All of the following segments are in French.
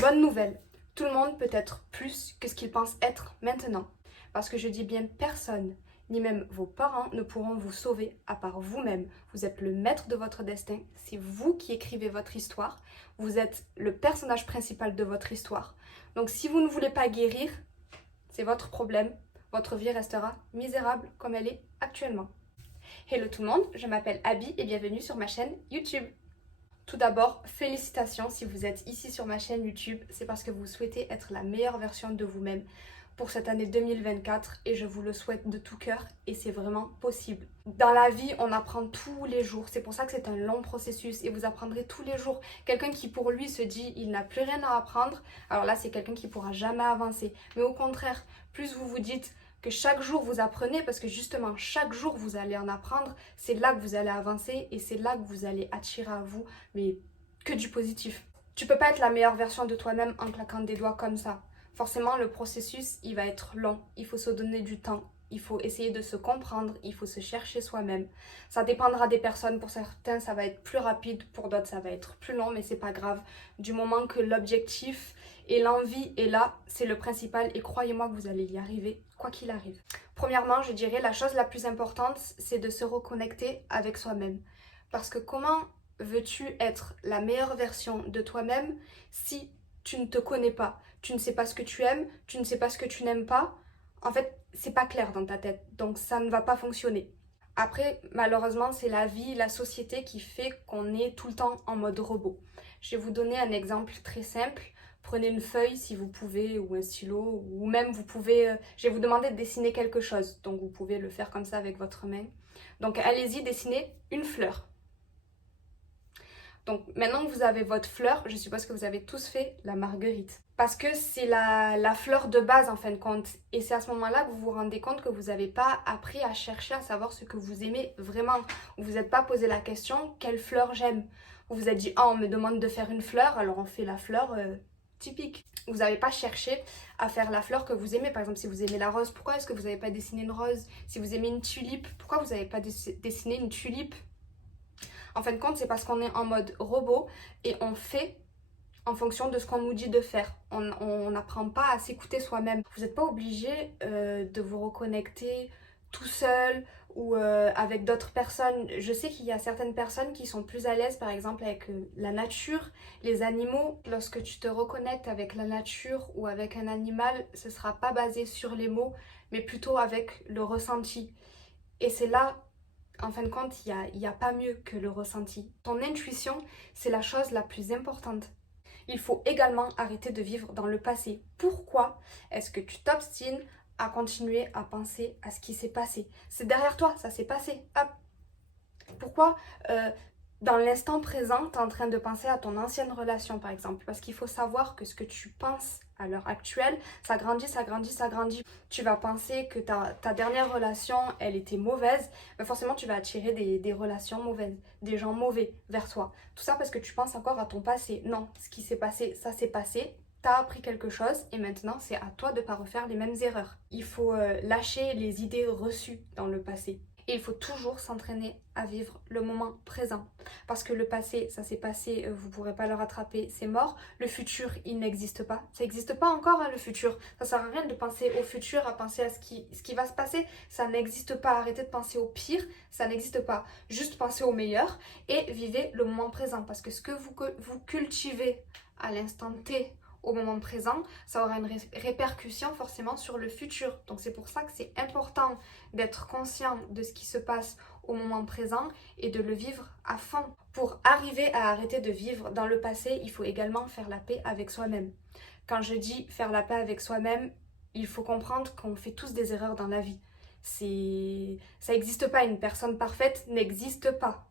Bonne nouvelle, tout le monde peut être plus que ce qu'il pense être maintenant. Parce que je dis bien personne, ni même vos parents ne pourront vous sauver à part vous-même. Vous êtes le maître de votre destin, c'est vous qui écrivez votre histoire, vous êtes le personnage principal de votre histoire. Donc si vous ne voulez pas guérir, c'est votre problème, votre vie restera misérable comme elle est actuellement. Hello tout le monde, je m'appelle Abby et bienvenue sur ma chaîne YouTube. Tout d'abord, félicitations si vous êtes ici sur ma chaîne YouTube, c'est parce que vous souhaitez être la meilleure version de vous-même pour cette année 2024 et je vous le souhaite de tout cœur et c'est vraiment possible. Dans la vie, on apprend tous les jours, c'est pour ça que c'est un long processus et vous apprendrez tous les jours. Quelqu'un qui pour lui se dit il n'a plus rien à apprendre, alors là c'est quelqu'un qui pourra jamais avancer. Mais au contraire, plus vous vous dites que chaque jour vous apprenez, parce que justement chaque jour vous allez en apprendre, c'est là que vous allez avancer et c'est là que vous allez attirer à vous, mais que du positif. Tu peux pas être la meilleure version de toi-même en claquant des doigts comme ça. Forcément le processus il va être long, il faut se donner du temps. Il faut essayer de se comprendre, il faut se chercher soi-même. Ça dépendra des personnes, pour certains ça va être plus rapide, pour d'autres ça va être plus long, mais c'est pas grave. Du moment que l'objectif et l'envie est là, c'est le principal et croyez-moi que vous allez y arriver, quoi qu'il arrive. Premièrement, je dirais la chose la plus importante, c'est de se reconnecter avec soi-même. Parce que comment veux-tu être la meilleure version de toi-même si tu ne te connais pas? Tu ne sais pas ce que tu aimes, tu ne sais pas ce que tu n'aimes pas. En fait, c'est pas clair dans ta tête, donc ça ne va pas fonctionner. Après, malheureusement, c'est la vie, la société qui fait qu'on est tout le temps en mode robot. Je vais vous donner un exemple très simple. Prenez une feuille si vous pouvez, ou un stylo, ou même vous pouvez... je vais vous demander de dessiner quelque chose, donc vous pouvez le faire comme ça avec votre main. Donc allez-y, dessinez une fleur. Donc maintenant que vous avez votre fleur, je suppose que vous avez tous fait la marguerite. Parce que c'est la fleur de base en fin de compte. Et c'est à ce moment-là que vous vous rendez compte que vous n'avez pas appris à chercher à savoir ce que vous aimez vraiment. Vous vous êtes pas posé la question, quelle fleur j'aime. Vous vous êtes dit, ah on me demande de faire une fleur, alors on fait la fleur typique. Vous n'avez pas cherché à faire la fleur que vous aimez. Par exemple, si vous aimez la rose, pourquoi est-ce que vous n'avez pas dessiné une rose? Si vous aimez une tulipe, pourquoi vous n'avez pas dessiné une tulipe? En fin de compte, c'est parce qu'on est en mode robot et on fait en fonction de ce qu'on nous dit de faire. On n'apprend pas à s'écouter soi-même. Vous n'êtes pas obligé de vous reconnecter tout seul ou avec d'autres personnes. Je sais qu'il y a certaines personnes qui sont plus à l'aise par exemple avec la nature, les animaux. Lorsque tu te reconnectes avec la nature ou avec un animal, ce ne sera pas basé sur les mots, mais plutôt avec le ressenti. Et c'est là en fin de compte, il y a pas mieux que le ressenti. Ton intuition, c'est la chose la plus importante. Il faut également arrêter de vivre dans le passé. Pourquoi est-ce que tu t'obstines à continuer à penser à ce qui s'est passé? C'est derrière toi, ça s'est passé. Hop. Pourquoi dans l'instant présent, tu es en train de penser à ton ancienne relation par exemple? Parce qu'il faut savoir que ce que tu penses à l'heure actuelle, ça grandit, ça grandit, ça grandit. Tu vas penser que ta dernière relation, elle était mauvaise, mais forcément tu vas attirer des relations mauvaises, des gens mauvais vers toi. Tout ça parce que tu penses encore à ton passé. Non, ce qui s'est passé, ça s'est passé. T'as appris quelque chose et maintenant c'est à toi de ne pas refaire les mêmes erreurs. Il faut lâcher les idées reçues dans le passé. Et il faut toujours s'entraîner à vivre le moment présent. Parce que le passé, ça s'est passé, vous ne pourrez pas le rattraper, c'est mort. Le futur, il n'existe pas. Ça n'existe pas encore, hein, le futur. Ça sert à rien de penser au futur, à penser à ce qui va se passer. Ça n'existe pas. Arrêtez de penser au pire, ça n'existe pas. Juste pensez au meilleur et vivez le moment présent. Parce que ce que vous cultivez à l'instant T, au moment présent, ça aura une répercussion forcément sur le futur. Donc c'est pour ça que c'est important d'être conscient de ce qui se passe au moment présent et de le vivre à fond. Pour arriver à arrêter de vivre dans le passé, il faut également faire la paix avec soi-même. Quand je dis faire la paix avec soi-même, il faut comprendre qu'on fait tous des erreurs dans la vie. Ça n'existe pas, une personne parfaite n'existe pas.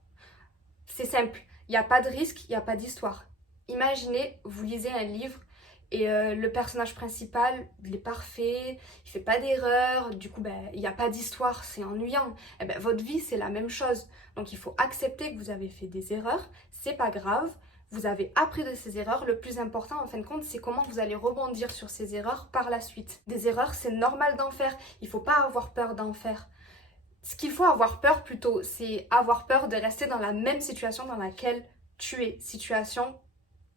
C'est simple, il n'y a pas de risque, il n'y a pas d'histoire. Imaginez, vous lisez un livre et le personnage principal, il est parfait, il fait pas d'erreur, du coup il n'y a pas d'histoire, c'est ennuyant. Et votre vie c'est la même chose. Donc il faut accepter que vous avez fait des erreurs, c'est pas grave, vous avez appris de ces erreurs. Le plus important en fin de compte, c'est comment vous allez rebondir sur ces erreurs par la suite. Des erreurs, c'est normal d'en faire, il faut pas avoir peur d'en faire. Ce qu'il faut avoir peur plutôt, c'est avoir peur de rester dans la même situation dans laquelle tu es, situation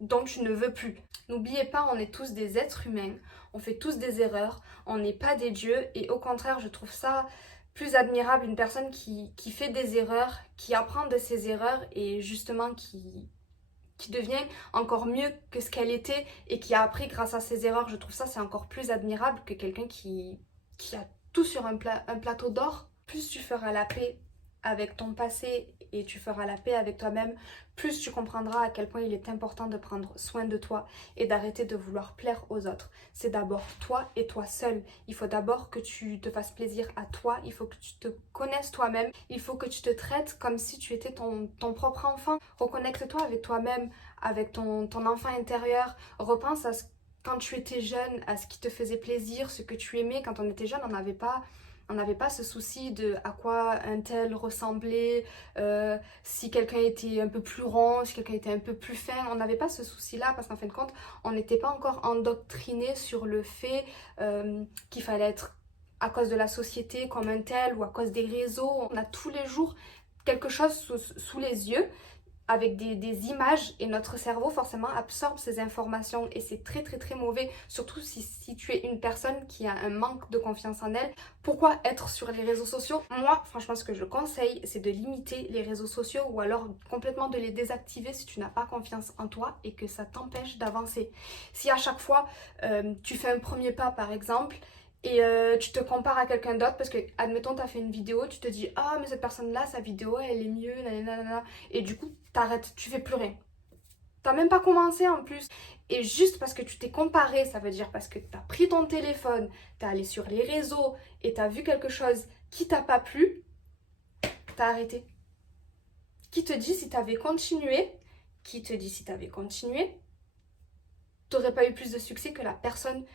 dont tu ne veux plus. N'oubliez pas, on est tous des êtres humains, on fait tous des erreurs, on n'est pas des dieux et au contraire, je trouve ça plus admirable une personne qui fait des erreurs, qui apprend de ses erreurs et justement qui devient encore mieux que ce qu'elle était et qui a appris grâce à ses erreurs. Je trouve ça c'est encore plus admirable que quelqu'un qui a tout sur un plateau d'or. Plus tu feras la paix avec ton passé et tu feras la paix avec toi-même, plus tu comprendras à quel point il est important de prendre soin de toi et d'arrêter de vouloir plaire aux autres. C'est d'abord toi et toi seul. Il faut d'abord que tu te fasses plaisir à toi, il faut que tu te connaisses toi-même, il faut que tu te traites comme si tu étais ton propre enfant. Reconnecte-toi avec toi-même, avec ton enfant intérieur. Repense à quand tu étais jeune, à ce qui te faisait plaisir, ce que tu aimais. Quand on était jeune, on n'avait pas ce souci de à quoi un tel ressemblait, si quelqu'un était un peu plus rond, si quelqu'un était un peu plus fin. On n'avait pas ce souci-là parce qu'en fin de compte, on n'était pas encore endoctriné sur le fait qu'il fallait être à cause de la société comme un tel ou à cause des réseaux. On a tous les jours quelque chose sous les yeux avec des images et notre cerveau forcément absorbe ces informations et c'est très très très mauvais, surtout si tu es une personne qui a un manque de confiance en elle. Pourquoi être sur les réseaux sociaux? Moi franchement ce que je conseille c'est de limiter les réseaux sociaux ou alors complètement de les désactiver si tu n'as pas confiance en toi et que ça t'empêche d'avancer. Si à chaque fois tu fais un premier pas par exemple et tu te compares à quelqu'un d'autre parce que, admettons, tu as fait une vidéo, tu te dis ah, mais cette personne-là, sa vidéo, elle est mieux, nanana, et du coup, t'arrêtes, tu fais plus rien. T'as même pas commencé en plus. Et juste parce que tu t'es comparé, ça veut dire parce que t'as pris ton téléphone, t'es allé sur les réseaux et t'as vu quelque chose qui t'a pas plu, t'as arrêté. Qui te dit si t'avais continué, qui te dit si t'avais continué, t'aurais pas eu plus de succès que la personne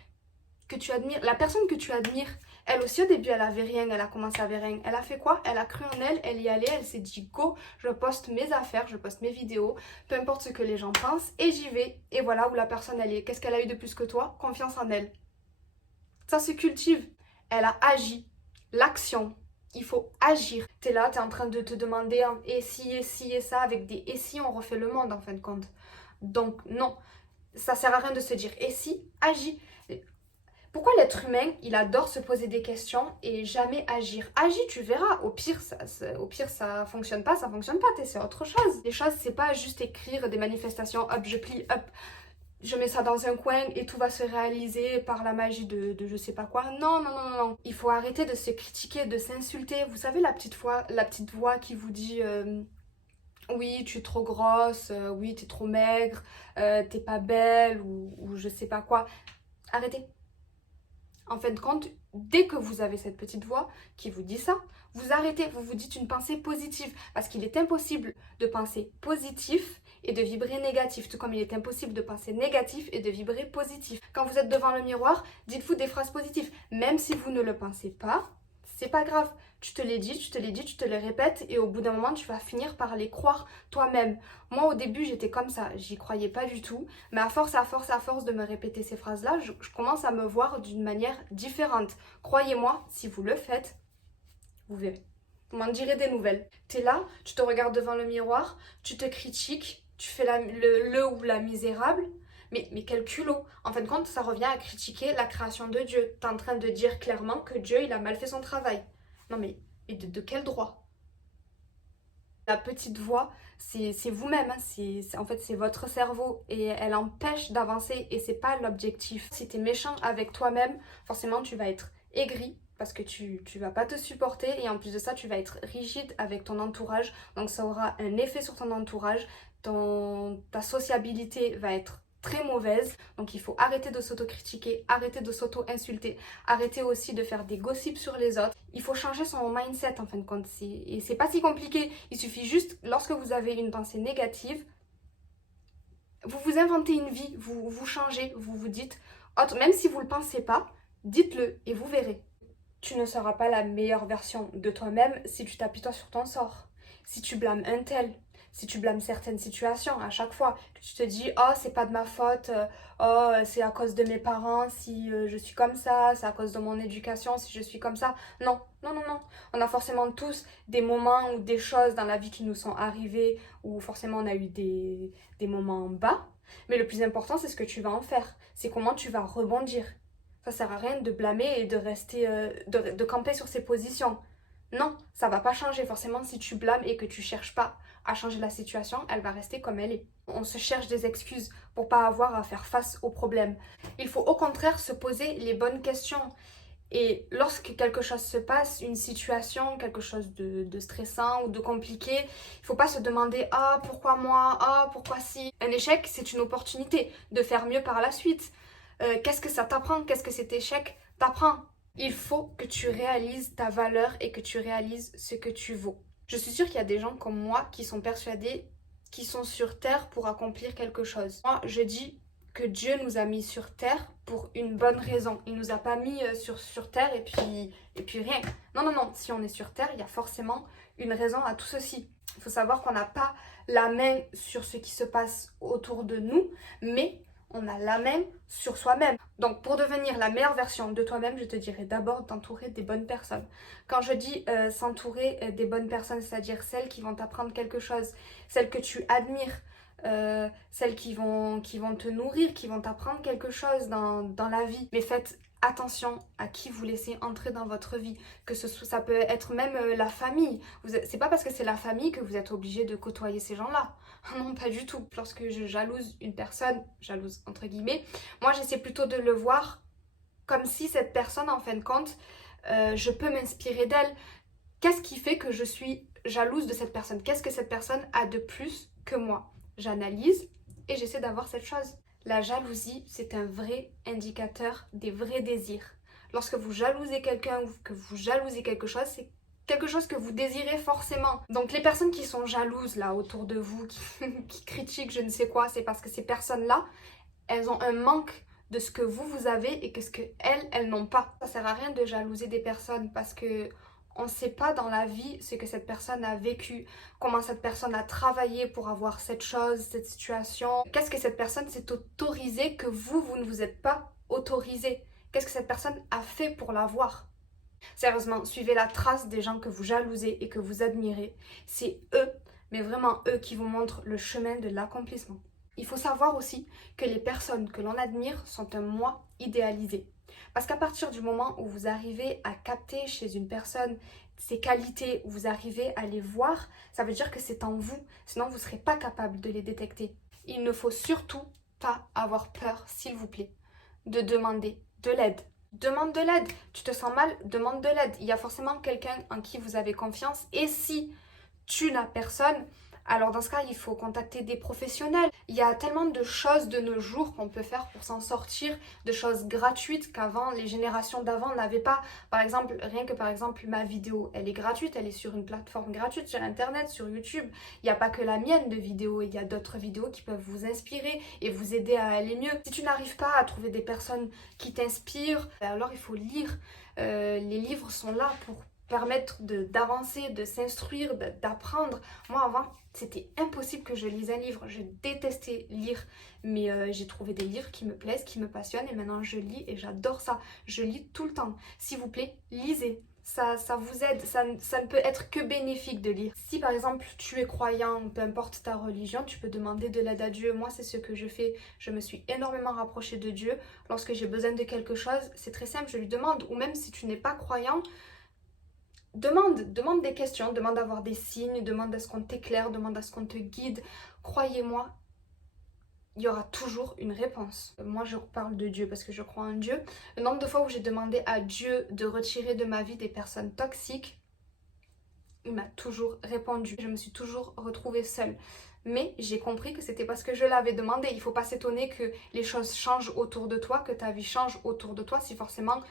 que tu admires. La personne que tu admires, elle aussi au début elle avait rien, elle a commencé avec rien. Elle a fait quoi? Elle a cru en elle, elle y allait, elle s'est dit go, je poste mes affaires, je poste mes vidéos, peu importe ce que les gens pensent et j'y vais. Et voilà où la personne elle est. Qu'est-ce qu'elle a eu de plus que toi? Confiance en elle. Ça se cultive. Elle a agi. L'action. Il faut agir. T'es là, t'es en train de te demander et si et ça avec des et si on refait le monde en fin de compte. Donc non, ça sert à rien de se dire et si, agis. Pourquoi l'être humain, il adore se poser des questions et jamais agir? Agis, tu verras. Au pire, ça fonctionne pas, c'est autre chose. Les choses, c'est pas juste écrire des manifestations, hop, je plie, hop, je mets ça dans un coin et tout va se réaliser par la magie de je sais pas quoi. Non, non, non, non. Il faut arrêter de se critiquer, de s'insulter. Vous savez, la petite voix qui vous dit oui, tu es trop grosse, oui, t'es trop maigre, t'es pas belle ou je sais pas quoi. Arrêtez. En fin de compte, dès que vous avez cette petite voix qui vous dit ça, vous arrêtez, vous vous dites une pensée positive. Parce qu'il est impossible de penser positif et de vibrer négatif, tout comme il est impossible de penser négatif et de vibrer positif. Quand vous êtes devant le miroir, dites-vous des phrases positives. Même si vous ne le pensez pas, c'est pas grave. Tu te les dis, tu te les dis, tu te les répètes et au bout d'un moment, tu vas finir par les croire toi-même. Moi, au début, j'étais comme ça, j'y croyais pas du tout. Mais à force de me répéter ces phrases-là, je commence à me voir d'une manière différente. Croyez-moi, si vous le faites, vous verrez. Vous m'en direz des nouvelles. T'es là, tu te regardes devant le miroir, tu te critiques, tu fais le ou la misérable. Mais quel culot! En fin de compte, ça revient à critiquer la création de Dieu. T'es en train de dire clairement que Dieu, il a mal fait son travail. Non mais, et de quel droit? La petite voix, c'est vous-même, hein. En fait, c'est votre cerveau et elle empêche d'avancer et c'est pas l'objectif. Si t'es méchant avec toi-même, forcément tu vas être aigri parce que tu vas pas te supporter et en plus de ça, tu vas être rigide avec ton entourage. Donc ça aura un effet sur ton entourage. Ta sociabilité va être très mauvaise, donc il faut arrêter de s'auto-critiquer, arrêter de s'auto-insulter, arrêter aussi de faire des gossips sur les autres. Il faut changer son mindset en fin de compte, et c'est pas si compliqué, il suffit juste, lorsque vous avez une pensée négative, vous vous inventez une vie, vous changez, vous vous dites, même si vous le pensez pas, dites-le et vous verrez. Tu ne seras pas la meilleure version de toi-même si tu t'apitoies sur ton sort, si tu blâmes un tel, si tu blâmes certaines situations à chaque fois, que tu te dis oh c'est pas de ma faute, oh c'est à cause de mes parents si je suis comme ça, c'est à cause de mon éducation si je suis comme ça. Non, non, non, non. On a forcément tous des moments ou des choses dans la vie qui nous sont arrivées où forcément on a eu des moments bas. Mais le plus important, c'est ce que tu vas en faire. C'est comment tu vas rebondir. Ça sert à rien de blâmer et de rester, de camper sur ses positions. Non, ça va pas changer. Forcément, si tu blâmes et que tu cherches pas à changer la situation, elle va rester comme elle est. On se cherche des excuses pour pas avoir à faire face au problème. Il faut au contraire se poser les bonnes questions. Et lorsque quelque chose se passe, une situation, quelque chose de stressant ou de compliqué, il faut pas se demander ah pourquoi moi, ah pourquoi si. Un échec, c'est une opportunité de faire mieux par la suite. Qu'est-ce que ça t'apprend? Qu'est-ce que cet échec t'apprend? Il faut que tu réalises ta valeur et que tu réalises ce que tu vaux. Je suis sûre qu'il y a des gens comme moi qui sont persuadés qu'ils sont sur Terre pour accomplir quelque chose. Moi, je dis que Dieu nous a mis sur Terre pour une bonne raison. Il nous a pas mis sur Terre et puis rien. Non, non, non. Si on est sur Terre, il y a forcément une raison à tout ceci. Il faut savoir qu'on n'a pas la main sur ce qui se passe autour de nous, mais on a la main sur soi-même. Donc pour devenir la meilleure version de toi-même, je te dirais d'abord t'entourer des bonnes personnes. Quand je dis s'entourer des bonnes personnes, c'est-à-dire celles qui vont t'apprendre quelque chose, celles que tu admires, celles qui vont te nourrir, qui vont t'apprendre quelque chose dans la vie. Mais faites attention à qui vous laissez entrer dans votre vie, que ça peut être même la famille. C'est pas parce que c'est la famille que vous êtes obligé de côtoyer ces gens-là. Non, pas du tout. Lorsque je jalouse une personne, jalouse entre guillemets, moi j'essaie plutôt de le voir comme si cette personne, en fin de compte, je peux m'inspirer d'elle. Qu'est-ce qui fait que je suis jalouse de cette personne? Qu'est-ce que cette personne a de plus que moi? J'analyse et j'essaie d'avoir cette chose. La jalousie, c'est un vrai indicateur des vrais désirs. Lorsque vous jalousez quelqu'un ou que vous jalousez quelque chose, c'est quelque chose que vous désirez forcément. Donc les personnes qui sont jalouses là autour de vous, qui critiquent je ne sais quoi, c'est parce que ces personnes-là, elles ont un manque de ce que vous avez et que ce que elles n'ont pas. Ça sert à rien de jalouser des personnes parce que on ne sait pas dans la vie ce que cette personne a vécu, comment cette personne a travaillé pour avoir cette chose, cette situation. Qu'est-ce que cette personne s'est autorisée que vous ne vous êtes pas autorisé? Qu'est-ce que cette personne a fait pour l'avoir? Sérieusement, suivez la trace des gens que vous jalousez et que vous admirez. C'est eux, mais vraiment eux qui vous montrent le chemin de l'accomplissement. Il faut savoir aussi que les personnes que l'on admire sont un moi idéalisé. Parce qu'à partir du moment où vous arrivez à capter chez une personne ses qualités, où vous arrivez à les voir, ça veut dire que c'est en vous, sinon vous ne serez pas capable de les détecter. Il ne faut surtout pas avoir peur, s'il vous plaît, de demander de l'aide. Demande de l'aide. Tu te sens mal, demande de l'aide. Il y a forcément quelqu'un en qui vous avez confiance. Et si tu n'as personne, alors dans ce cas, il faut contacter des professionnels. Il y a tellement de choses de nos jours qu'on peut faire pour s'en sortir, de choses gratuites qu'avant, les générations d'avant n'avaient pas. Par exemple, rien que par exemple ma vidéo, elle est gratuite, elle est sur une plateforme gratuite sur internet, sur YouTube. Il n'y a pas que la mienne de vidéo, il y a d'autres vidéos qui peuvent vous inspirer et vous aider à aller mieux. Si tu n'arrives pas à trouver des personnes qui t'inspirent, alors il faut lire. Les livres sont là pour permettre d'avancer, de s'instruire, d'apprendre. Moi avant, c'était impossible que je lise un livre. Je détestais lire, mais j'ai trouvé des livres qui me plaisent, qui me passionnent et maintenant je lis et j'adore ça. Je lis tout le temps. S'il vous plaît, lisez. Ça vous aide, ça ne peut être que bénéfique de lire. Si par exemple tu es croyant, peu importe ta religion, tu peux demander de l'aide à Dieu. Moi c'est ce que je fais, je me suis énormément rapprochée de Dieu. Lorsque j'ai besoin de quelque chose, c'est très simple, je lui demande. Ou même si tu n'es pas croyant, demande des questions, demande d'avoir des signes, demande à ce qu'on t'éclaire, demande à ce qu'on te guide. Croyez-moi, il y aura toujours une réponse. Moi je parle de Dieu parce que je crois en Dieu. Le nombre de fois où j'ai demandé à Dieu de retirer de ma vie des personnes toxiques, il m'a toujours répondu. Je me suis toujours retrouvée seule. Mais j'ai compris que c'était parce que je l'avais demandé. Il ne faut pas s'étonner que les choses changent autour de toi, que ta vie change autour de toi si forcément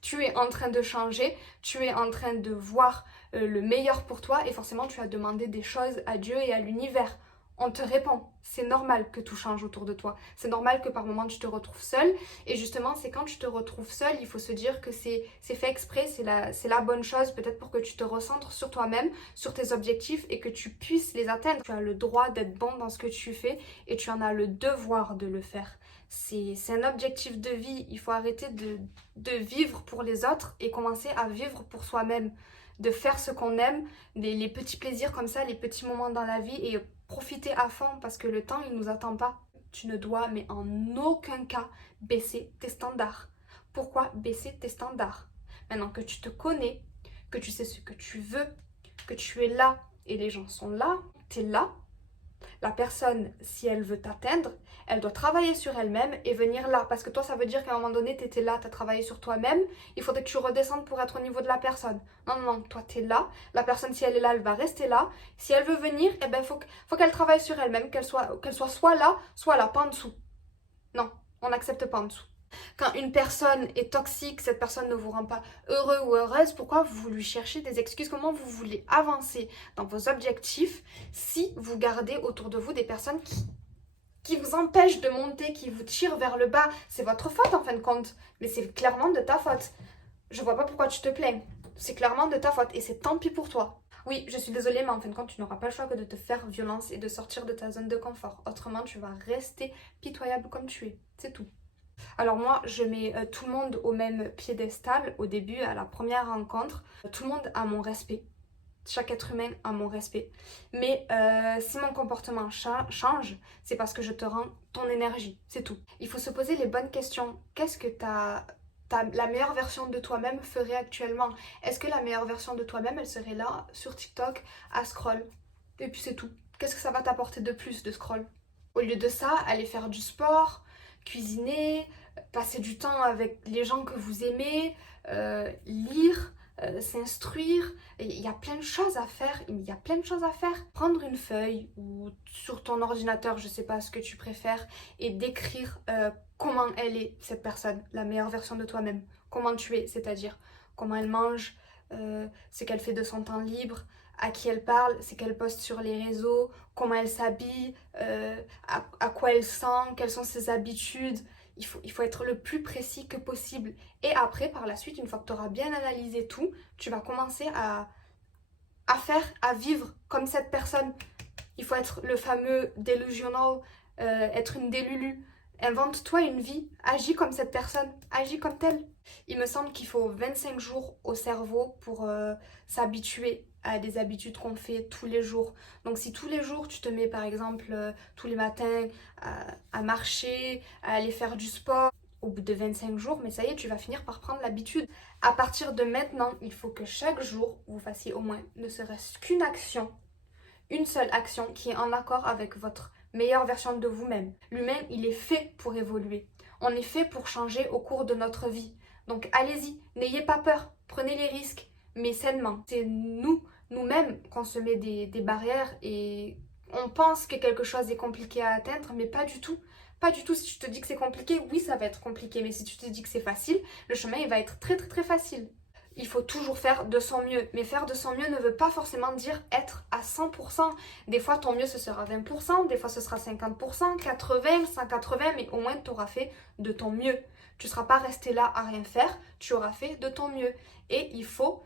tu es en train de changer, tu es en train de voir le meilleur pour toi et forcément tu as demandé des choses à Dieu et à l'univers. On te répond, c'est normal que tout change autour de toi, c'est normal que par moments tu te retrouves seule et justement c'est quand tu te retrouves seule, il faut se dire que c'est fait exprès, c'est la bonne chose peut-être pour que tu te recentres sur toi-même, sur tes objectifs et que tu puisses les atteindre. Tu as le droit d'être bon dans ce que tu fais et tu en as le devoir de le faire. C'est un objectif de vie, il faut arrêter de vivre pour les autres et commencer à vivre pour soi-même, de faire ce qu'on aime, les petits plaisirs comme ça, les petits moments dans la vie et profiter à fond parce que le temps il nous attend pas. tu ne dois mais en aucun cas baisser tes standards. Pourquoi baisser tes standards? Maintenant que tu te connais, que tu sais ce que tu veux, que tu es là et les gens sont là, tu es là. La personne, si elle veut t'atteindre, elle doit travailler sur elle-même et venir là. Parce que toi, ça veut dire qu'à un moment donné, tu étais là, tu as travaillé sur toi-même. Il faudrait que tu redescendes pour être au niveau de la personne. Non, non, non, toi, tu es là. La personne, si elle est là, elle va rester là. Si elle veut venir, eh ben, faut qu'elle travaille sur elle-même, qu'elle soit là, pas en dessous. Non, on n'accepte pas en dessous. Quand une personne est toxique, cette personne ne vous rend pas heureux ou heureuse, pourquoi vous lui cherchez des excuses? Comment vous voulez avancer dans vos objectifs si vous gardez autour de vous des personnes qui vous empêchent de monter, qui vous tirent vers le bas? C'est votre faute en fin de compte, mais c'est clairement de ta faute. Je vois pas pourquoi tu te plains. C'est clairement de ta faute et c'est tant pis pour toi. Oui, je suis désolée, mais en fin de compte, tu n'auras pas le choix que de te faire violence et de sortir de ta zone de confort. Autrement, tu vas rester pitoyable comme tu es. C'est tout. Alors moi, je mets tout le monde au même piédestal au début, à la première rencontre. Tout le monde a mon respect. Chaque être humain a mon respect. Mais si mon comportement change, c'est parce que je te rends ton énergie. C'est tout. Il faut se poser les bonnes questions. Qu'est-ce que la meilleure version de toi-même ferait actuellement? Est-ce que la meilleure version de toi-même, elle serait là, sur TikTok, à scroll? Et puis c'est tout. Qu'est-ce que ça va t'apporter de plus de scroll? Au lieu de ça, aller faire du sport, cuisiner, passer du temps avec les gens que vous aimez, lire, s'instruire. Il y a plein de choses à faire. Il y a plein de choses à faire. Prendre une feuille ou sur ton ordinateur, je sais pas ce que tu préfères, et d'écrire comment elle est, cette personne, la meilleure version de toi-même. Comment tu es, c'est-à-dire comment elle mange, ce qu'elle fait de son temps libre, à qui elle parle, c'est qu'elle poste sur les réseaux, comment elle s'habille, à quoi elle sent, quelles sont ses habitudes. Il faut être le plus précis que possible. Et après, par la suite, une fois que tu auras bien analysé tout, tu vas commencer à vivre comme cette personne. Il faut être le fameux delusional, être une délulu. Invente-toi une vie, agis comme cette personne, agis comme telle. Il me semble qu'il faut 25 jours au cerveau pour s'habituer à des habitudes qu'on fait tous les jours. Donc si tous les jours tu te mets par exemple tous les matins à marcher, à aller faire du sport, au bout de 25 jours, mais ça y est, tu vas finir par prendre l'habitude. À partir de maintenant, il faut que chaque jour, vous fassiez au moins ne serait-ce qu'une action, une seule action qui est en accord avec votre meilleure version de vous-même. L'humain, il est fait pour évoluer. On est fait pour changer au cours de notre vie. Donc allez-y, n'ayez pas peur, prenez les risques, mais sainement. C'est nous-mêmes, qu'on se met des barrières et on pense que quelque chose est compliqué à atteindre, mais pas du tout. Pas du tout. Si tu te dis que c'est compliqué, oui, ça va être compliqué, mais si tu te dis que c'est facile, le chemin, il va être très très très facile. Il faut toujours faire de son mieux. Mais faire de son mieux ne veut pas forcément dire être à 100%. Des fois, ton mieux, ce sera 20%, des fois, ce sera 50%, 80%, 180%, mais au moins, tu auras fait de ton mieux. Tu ne seras pas resté là à rien faire, tu auras fait de ton mieux. Et il faut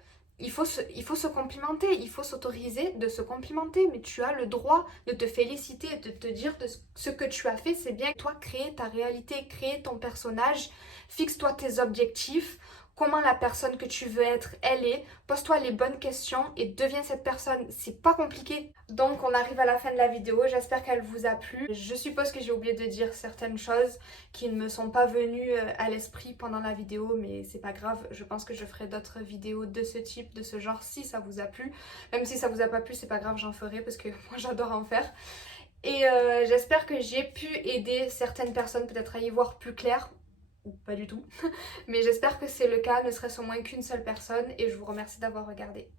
se complimenter, il faut s'autoriser de se complimenter, mais tu as le droit de te féliciter, de te dire de ce que tu as fait, c'est bien. Toi, créer ta réalité, créer ton personnage, fixe-toi tes objectifs, comment la personne que tu veux être, elle est, pose-toi les bonnes questions et deviens cette personne. C'est pas compliqué. Donc on arrive à la fin de la vidéo, j'espère qu'elle vous a plu. Je suppose que j'ai oublié de dire certaines choses qui ne me sont pas venues à l'esprit pendant la vidéo, mais c'est pas grave, je pense que je ferai d'autres vidéos de ce type, de ce genre, si ça vous a plu. Même si ça vous a pas plu, c'est pas grave, j'en ferai parce que moi j'adore en faire. Et j'espère que j'ai pu aider certaines personnes peut-être à y voir plus clair, ou pas du tout. Mais j'espère que c'est le cas, ne serait-ce au moins qu'une seule personne, et je vous remercie d'avoir regardé.